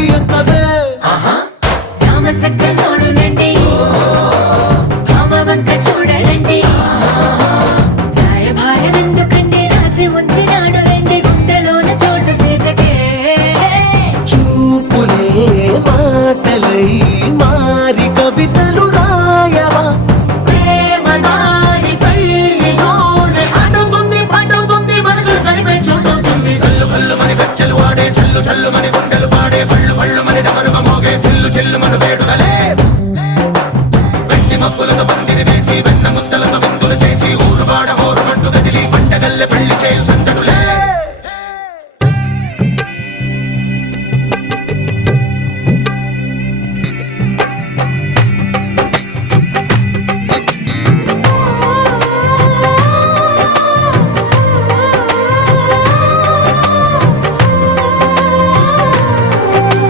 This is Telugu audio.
రామసక్క నోడులండి భామవంక చూడలండి రాయభారం ఎందుకండి రాసి ఉంచినాడు రండి గుండెలోన చోటు సీతకే చూపులే మాటలై